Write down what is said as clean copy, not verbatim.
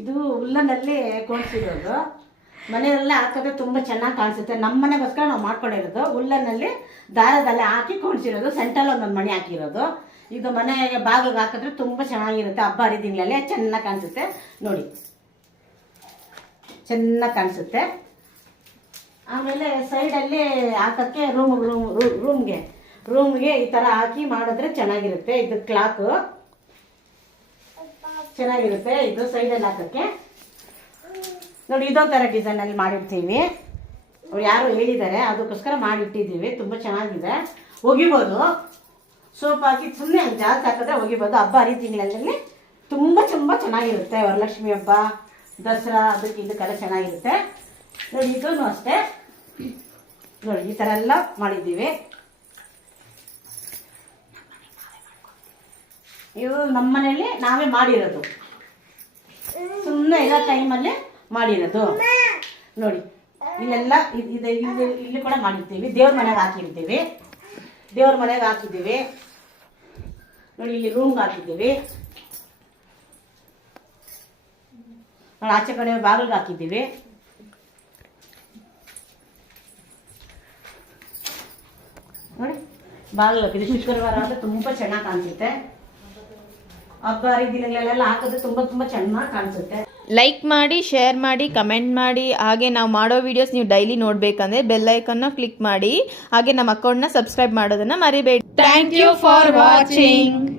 ಇದು ಹುಲ್ಲನಲ್ಲಿ ಕೋಣಿಸಿರೋದು. ಮನೆಯಲ್ಲೇ ಹಾಕಿದ್ರೆ ತುಂಬ ಚೆನ್ನಾಗಿ ಕಾಣಿಸುತ್ತೆ. ನಮ್ಮ ಮನೆಗೋಸ್ಕರ ನಾವು ಮಾಡ್ಕೊಂಡಿರೋದು. ಹುಲ್ಲನಲ್ಲಿ ದಾರದಲ್ಲಿ ಹಾಕಿ ಕೋಣಿಸಿರೋದು. ಸೆಂಟ್ರಲ್ಲಿ ಒಂದೊಂದು ಮಣಿ ಹಾಕಿರೋದು. ಇದು ಮನೆಗೆ ಬಾಗಿಲಿಗೆ ಹಾಕಿದ್ರೆ ತುಂಬ ಚೆನ್ನಾಗಿರುತ್ತೆ. ಹಬ್ಬ ಹರಿದಿನಗಳಲ್ಲಿ ಚೆನ್ನಾಗಿ ಕಾಣಿಸುತ್ತೆ. ನೋಡಿ, ಚೆನ್ನಾಗಿ ಕಾಣಿಸುತ್ತೆ. ಆಮೇಲೆ ಸೈಡಲ್ಲಿ ಹಾಕೋಕ್ಕೆ ರೂಮ್ಗೆ ಈ ಥರ ಹಾಕಿ ಮಾಡಿದ್ರೆ ಚೆನ್ನಾಗಿರುತ್ತೆ. ಇದು ಕ್ಲಾಕು ಚೆನ್ನಾಗಿರುತ್ತೆ. ಇದು ಸೈಡಲ್ಲಿ ಹಾಕೋಕ್ಕೆ ನೋಡಿ, ಇದೊಂಥರ ಡಿಸೈನಲ್ಲಿ ಮಾಡಿರ್ತೀವಿ. ಅವ್ರು ಯಾರು ಹೇಳಿದ್ದಾರೆ, ಅದಕ್ಕೋಸ್ಕರ ಮಾಡಿಟ್ಟಿದ್ದೀವಿ. ತುಂಬ ಚೆನ್ನಾಗಿದೆ. ಒಗಿಬೋದು, ಸೋಪ್ ಹಾಕಿ ಸುಮ್ಮನೆ ಜಾಸ್ತಿ ಹಾಕಿದ್ರೆ ಒಗಿಬೋದು. ಹಬ್ಬ ಹರಿದಿನಗಳಲ್ಲಿ ತುಂಬ ಚೆನ್ನಾಗಿರುತ್ತೆ. ವರಲಕ್ಷ್ಮಿ ಹಬ್ಬ, ದಸರಾ ಇದಕ್ಕೆಲ್ಲ ಚೆನ್ನಾಗಿರುತ್ತೆ. ನೋಡಿ, ಇದೂ ಅಷ್ಟೇ. ನೋಡಿ, ಈ ಥರ ಎಲ್ಲ ಮಾಡಿದ್ದೀವಿ. ಇವು ನಮ್ಮ ಮನೆಯಲ್ಲಿ ನಾವೇ ಮಾಡಿರೋದು. ಸುಮ್ಮನೆ ಇರೋ ಟೈಮಲ್ಲಿ ಮಾಡಿರೋದು. ನೋಡಿ, ಇಲ್ಲೆಲ್ಲ ಇಲ್ಲಿ ಕೂಡ ಮಾಡಿರ್ತೀವಿ. ದೇವ್ರ ಮನೆಗೆ ಹಾಕಿರ್ತೀವಿ. ನೋಡಿ, ಇಲ್ಲಿ ರೂಮ್ಗೆ ಹಾಕಿದ್ದೀವಿ. ನೋಡಿ, ಆಚೆ ಕಡೆ ಬಾಗಿಲಿಗೆ ಹಾಕಿದ್ದೀವಿ. ನೋಡಿ, ಬಾಗಿಲು ಹಾಕಿದ್ದೀವಿ. ಶುಕ್ರವಾರ ಅಂದರೆ ತುಂಬ ಚೆನ್ನಾಗಿ ಕಾಣಿಸುತ್ತೆ. ಹಬ್ಬ ಹರಿದಿನಗಳೆಲ್ಲ ಹಾಕಿದ್ರೆ ತುಂಬ ಚೆನ್ನಾಗಿ ಕಾಣಿಸುತ್ತೆ. ಲೈಕ್ ಮಾಡಿ, ಶೇರ್ ಮಾಡಿ, ಕಮೆಂಟ್ ಮಾಡಿ. ಹಾಗೆ ನಾವು ಮಾಡೋ ವಿಡಿಯೋಸ್ ನೀವು ಡೈಲಿ ನೋಡಬೇಕಂದ್ರೆ ಬೆಲ್ ಐಕನ್ನ ಕ್ಲಿಕ್ ಮಾಡಿ. ಹಾಗೆ ನಮ್ಮ ಅಕೌಂಟ್ನ ಸಬ್ಸ್ಕ್ರೈಬ್ ಮಾಡೋದನ್ನ ಮರಿಬೇಡಿ. Thank you for watching.